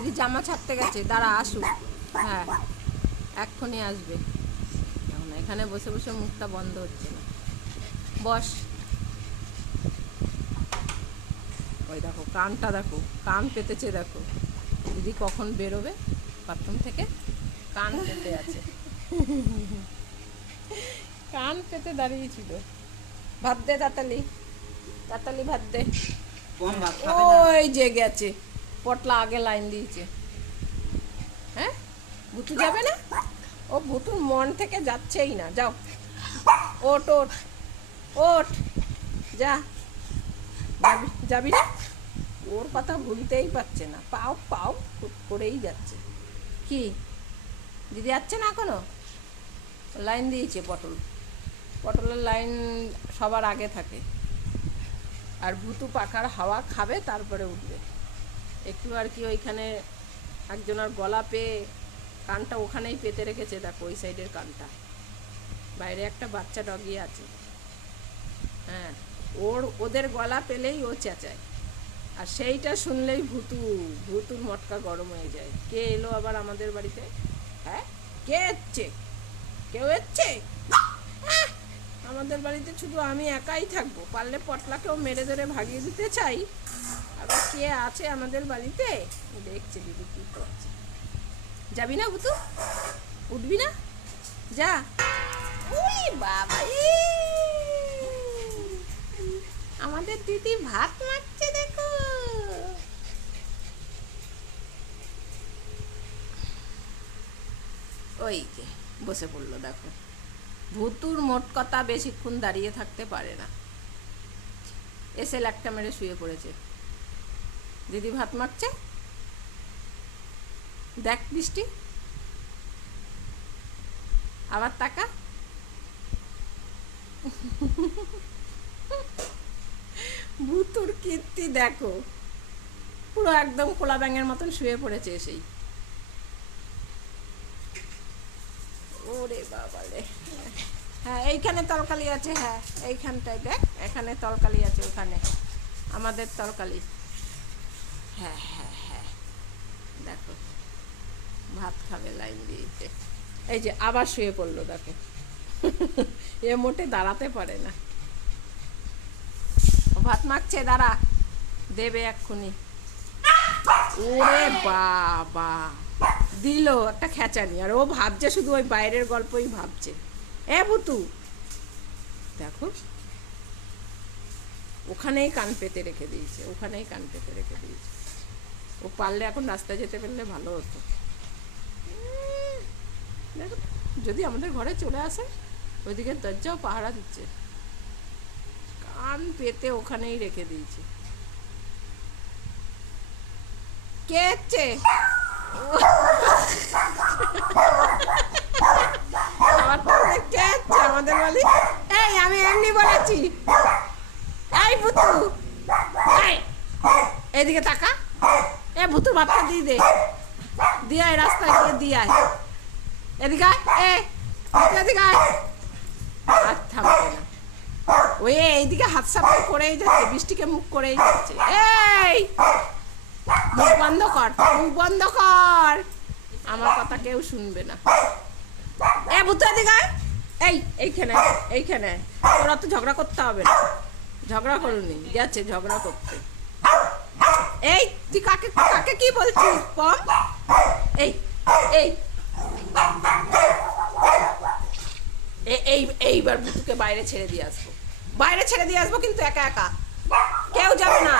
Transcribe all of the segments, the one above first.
দিদি জামা ছাড়তে গেছে, দাঁড়া আসুক। হ্যাঁ এক্ষুনি আসবে। এখন এখানে বসে বসে মুখটা বন্ধ হচ্ছে না। বস। ওই দেখো কানটা দেখো, কান পেতেছে দেখো। দিদি কখন বেরোবে বাথরুম থেকে, কান পেতে আছে। কান পেতে দাঁড়িয়েছিল। ভাত দে তাড়াতাড়ি, তাড়াতাড়ি ভাত দে। ওই যে গেছে পটলা, আগে লাইন দিয়েছে। হ্যাঁ ভুতু যাবে না? ও ভুতুর মন থেকে যাচ্ছেই না। যাও ওঠ ওঠ ওঠ, যা। যাবি না? ওর কথা ভুলতেই পারছে না, পাও পাও করেই যাচ্ছে। কি দিদি যাচ্ছে না এখনো? লাইন দিয়েছে পটল, পটলের লাইন সবার আগে থাকে। আর ভুতু পাখার হাওয়া খাবে তারপরে উঠবে। একটু আর কি ওইখানে একজনের গলা পেয়ে কানটা ওখানেই পেতে রেখেছে, দেখো ওই সাইডের কানটা। বাইরে একটা বাচ্চা ডগি আছে। হ্যাঁ ওদের গলা পেলেই ও চেঁচায়, আর সেইটা শুনলেই ভুতুর মটকা গরম হয়ে যায়। কে এলো আবার আমাদের বাড়িতে? হ্যাঁ কে এসছে? কেউ এসছে? আমাদের বাড়িতে শুধু আমি একাই থাকবো? পারলে পটলাকেও মেরে ধরে ভাগিয়ে দিতে চাই। আবার কে আছে আমাদের বাড়িতে? দেখছে দিদি কি করছে। যাবি না ভুতু? উঠবি না? যা। উই বাবা, আমাদের দিদি ভাত মারছে দেখো। ওই যে বসে পড়লো দেখো। ভুতুর মোট কথা বেশিক্ষণ দাঁড়িয়ে থাকতে পারে না, এসে ল্যাকটা মেরে শুয়ে পড়েছে। দিদি ভাত মারছে, দেখ বৃষ্টি আবার তাকা। ভুতুর কীর্তি দেখো, পুরো একদম খোলা ব্যাঙের মতন শুয়ে পড়েছে এসেই। ওরে বাবা রে। হ্যাঁ এইখানে তরকারি আছে, হ্যাঁ এইখানটায় দেখ, এখানে তরকারি আছে, ওখানে আমাদের তরকারি। হ্যাঁ হ্যাঁ হ্যাঁ দেখো ভাত খাবে লাইন দিয়েছে। এই যে আবার শুয়ে পড়লো দেখো। এ মোটে দাঁড়াতে পারে না। ভাত মাখছে, দাঁড়া, দেবে এক্ষুনি। ওরে বাবা, দিল একটা খেঁচানি। আর ও ভাবছে শুধু ওই বাইরের গল্পই ভাবছে। এ ভুতু দেখো, ওখানেই কান পেতে রেখে দিয়েছে, ওখানেই কান পেতে রেখে দিয়েছে। ও পারলে এখন রাস্তায় যেতে পারলে ভালো হতো। দেখো যদি আমাদের ঘরে চলে আসে, ওইদিকে দরজাও পাহারা দিচ্ছে, কান পেতে ওখানেই রেখে দিয়েছে। কে এসছে? আমাদের বলি এই আমি এমনি বলেছি। এই ভুতু, এইদিকে তাকা। এ ভুতুর ভাতটা দিয়ে দে, দিয়ে আয় রাস্তায় গিয়ে দিয়ে আয়। এদিকে এদিকে আয়। আর থামবে না, ওই এইদিকে হাত সাফাই করেই যাচ্ছে, বৃষ্টিকে মুখ করেই যাচ্ছে। এই মুখ বন্ধ কর, মুখ বন্ধ কর, আমার কথা কেউ শুনবে না। এ ভুতু এদিকে আয়। এইখানে এইখানে তোরা তো ঝগড়া করতে হবে না, ঝগড়া করুনি, গেছে ঝগড়া করতে। এই তুই কাকে কাকে কি বলছিস? পম এই এই এইবার ভুতুকে বাইরে ছেড়ে দিয়ে আসবো, বাইরে ছেড়ে দিয়ে আসবো, কিন্তু একা একা। কেউ যাবে না,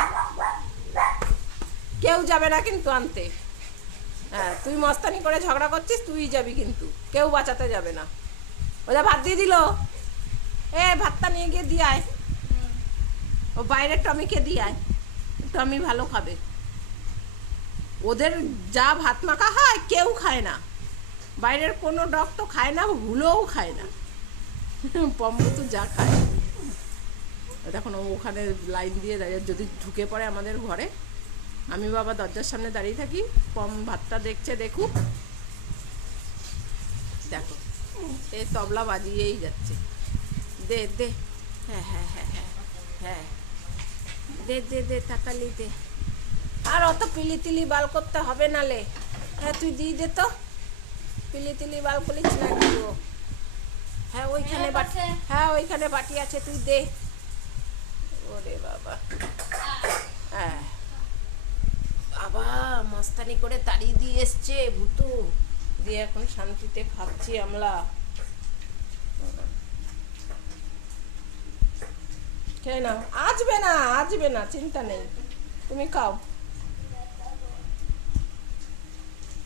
কেউ যাবে না কিন্তু আনতে। হ্যাঁ তুই মস্তানি করে ঝগড়া করছিস, তুই যাবি কিন্তু, কেউ বাঁচাতে যাবে না। ওরা ভাত দিয়ে দিল, ভাতটা নিয়ে গিয়ে দিয়ে আয়। ও বাইরে টমিকে দিয়ে আয়, টমি ভালো খাবে। ওদের যা ভাত মাখা হয় কেউ খায় না, বাইরের কোনো ডগ তো খায় না, ভুলেও খায় না। পম্বু তো যা খায়। দেখুন ওখানে লাইন দিয়ে দাঁড়িয়ে, যদি ঢুকে পড়ে আমাদের ঘরে, আমি বাবা দরজার সামনে দাঁড়িয়ে থাকি, পম ভাতটা দেখছে, দেখুক। দেখো এই তবলা বাজিয়েই যাচ্ছে। দে দে, হ্যাঁ হ্যাঁ হ্যাঁ হ্যাঁ হ্যাঁ, দে দে দে তাকালি দে। আর অত পিলি তিলি বাল করতে হবে না লে। হ্যাঁ তুই দিয়ে দে তো, পিলি তিলি বাল করিস না কিন্তু। হ্যাঁ ওইখানে বাটি, হ্যাঁ ওইখানে বাটি আছে, তুই দে। ওরে বাবা, হ্যাঁ বাবা মস্তানি করে তাড়িয়ে দিয়ে এসছে ভুতু, দিয়ে এখন শান্তিতে খাচ্ছি আমরা। খেয়ে নাও, আসবে না চিন্তা নেই, তুমি খাও।